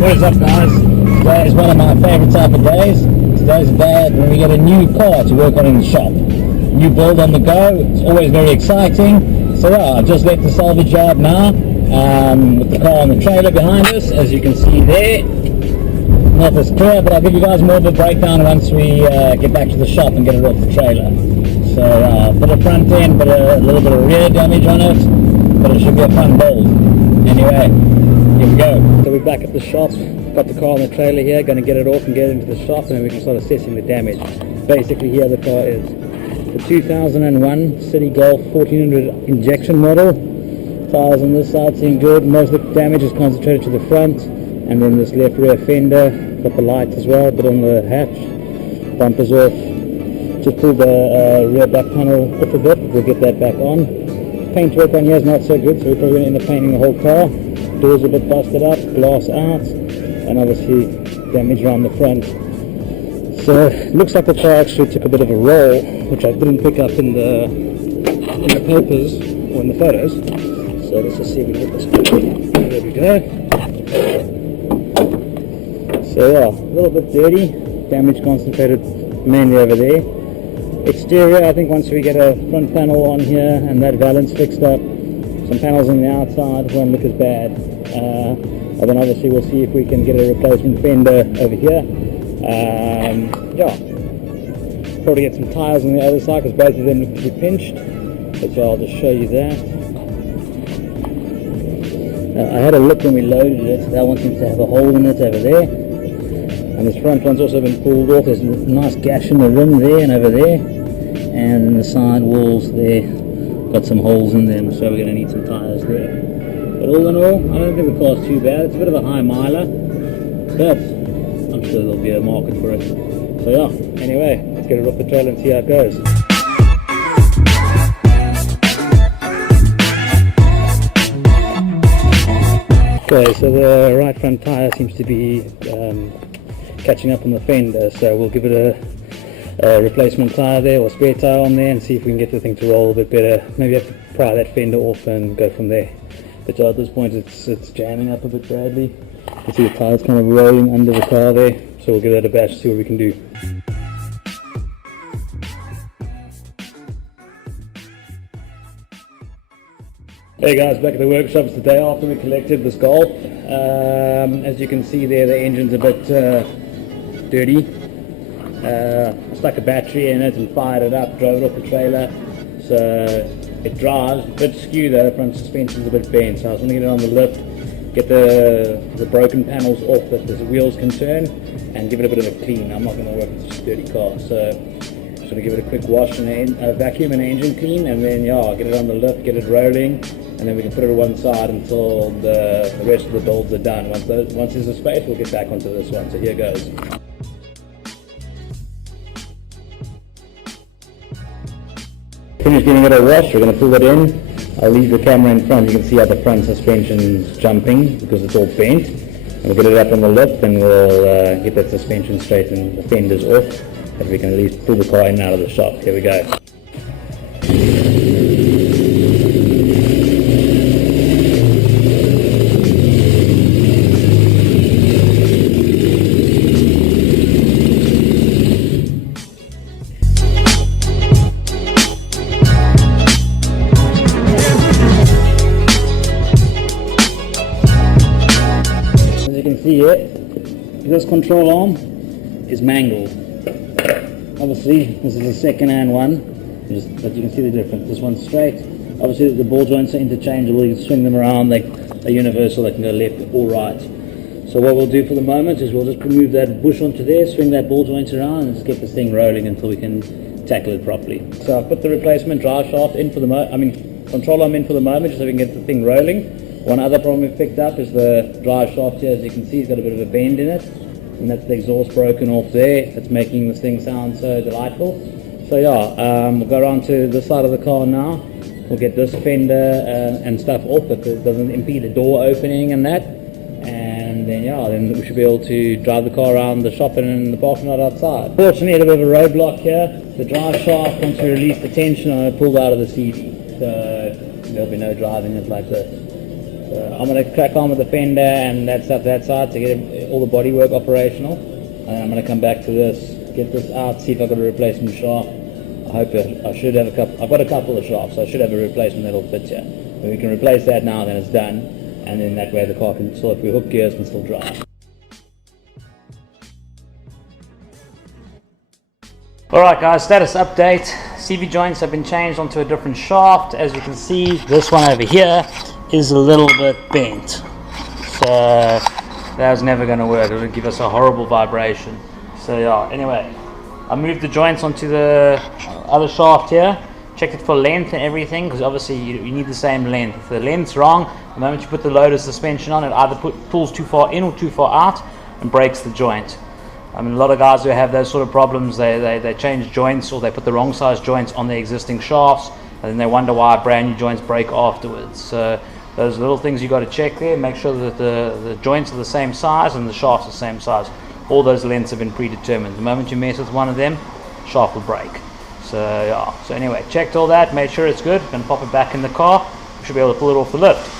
What is up, guys? Today is one of my favourite type of days. Today's a day when we get a new car to work on in the shop. New build on the go. It's always very exciting. So yeah, I just left the salvage yard now with the car on the trailer behind us, as you can see there. Not as clear, but I'll give you guys more of a breakdown once we get back to the shop and get it off the trailer. So a bit of front end, but a little bit of rear damage on it, but it should be a fun build. Anyway, here we go. So we're back at the shop, got the car on the trailer here, going to get it off and get it into the shop, and then we can start assessing the damage. Basically here the car is the 2001 Citi Golf 1400 injection model. Tires on this side seem good. Most of the damage is concentrated to the front, and then this left rear fender, got the lights as well, but on the hatch, bumpers off. Just pulled the rear back panel off a bit, we'll get that back on. Paint work on here is not so good, so we're probably going to end up painting the whole car. Doors a bit busted up, glass out, and obviously damage around the front. So looks like the car actually took a bit of a roll, which I didn't pick up in the papers or in the photos. So let's just see if we can get this quickly. There we go. So yeah, a little bit dirty, damage concentrated mainly over there. Exterior, I think once we get a front panel on here and that valance fixed up, some panels on the outside won't look as bad. And then obviously we'll see if we can get a replacement fender over here. Yeah, probably get some tyres on the other side because both of them look to be pinched. But so I'll just show you that. I had a look when we loaded it. That one seems to have a hole in it over there. And this front one's also been pulled off. There's a nice gash in the rim there and over there. And the side walls there got some holes in them, so we're going to need some tyres there. But all in all, I don't think the car's too bad. It's a bit of a high miler, but I'm sure there'll be a market for it. So yeah, anyway, let's get it off the trailer and see how it goes. Okay, so the right front tyre seems to be catching up on the fender, so we'll give it a replacement tyre there, or spare tyre on there, and see if we can get the thing to roll a bit better. Maybe have to pry that fender off and go from there. But at this point it's jamming up a bit badly. You see the tyres kind of rolling under the car there, so we'll give that a bash, see what we can do. Hey guys, back at the workshop. It's the day after we collected this Golf. As you can see there, the engine's a bit dirty. Stuck a battery in it and fired it up, drove it off the trailer. So it drives, a bit skew though, the front suspension's a bit bent. So I was going to get it on the lift, get the broken panels off that the wheels can turn, and give it a bit of a clean. I'm not going to work with this dirty car, so just going to give it a quick wash and vacuum and engine clean, and then yeah, get it on the lift, get it rolling, and then we can put it to one side until the rest of the builds are done. Once there's a space, we'll get back onto this one. So here goes. Finished giving it a wash, we're going to pull it in. I'll leave the camera in front, you can see how the front suspension's jumping because it's all bent. And we'll get it up on the lip and we'll get that suspension straight and the fenders off, and we can at least pull the car in and out of the shop. Here we go. See it, this control arm is mangled. Obviously this is a second-hand one, but you can see the difference. This one's straight. Obviously the ball joints are interchangeable, you can swing them around, they're universal, they can go left or right. So what we'll do for the moment is we'll just move that bush onto there, swing that ball joint around, and just get this thing rolling until we can tackle it properly. So I put the replacement drive shaft in for the control arm in for the moment, just so we can get the thing rolling. One other problem we've picked up is the drive shaft here. As you can see, it's got a bit of a bend in it, and that's the exhaust broken off there. That's making this thing sound so delightful. So yeah, we'll go around to this side of the car now. We'll get this fender and stuff off, but it doesn't impede the door opening and that. And then yeah, then we should be able to drive the car around the shop and in the parking lot outside. Fortunately, a bit of a roadblock here. The drive shaft, once we release the tension on it, pulled out of the CD. So there'll be no driving it like this. So I'm going to crack on with the fender and that stuff that side to get all the bodywork operational, and then I'm going to come back to this, get this out, see if I've got a replacement shaft. I hope I should have a couple. I've got a couple of shafts, so I should have a replacement that'll fit here. When we can replace that now, then it's done, and then that way the car can still, if we hook gears, can still drive. Alright guys, status update. CV joints have been changed onto a different shaft. As you can see, this one over here is a little bit bent. So that was never going to work. It would give us a horrible vibration. So yeah, anyway, I moved the joints onto the other shaft here. Checked it for length and everything, because obviously you need the same length. If the length's wrong, the moment you put the loader suspension on, it either pulls too far in or too far out and breaks the joint. I mean, a lot of guys who have those sort of problems, they change joints, or they put the wrong size joints on their existing shafts, and then they wonder why brand new joints break afterwards. So those little things you got to check there. Make sure that the joints are the same size and the shafts are the same size. All those lengths have been predetermined. The moment you mess with one of them, shaft will break. So yeah. So anyway, checked all that, made sure it's good. Gonna pop it back in the car. We should be able to pull it off the lift.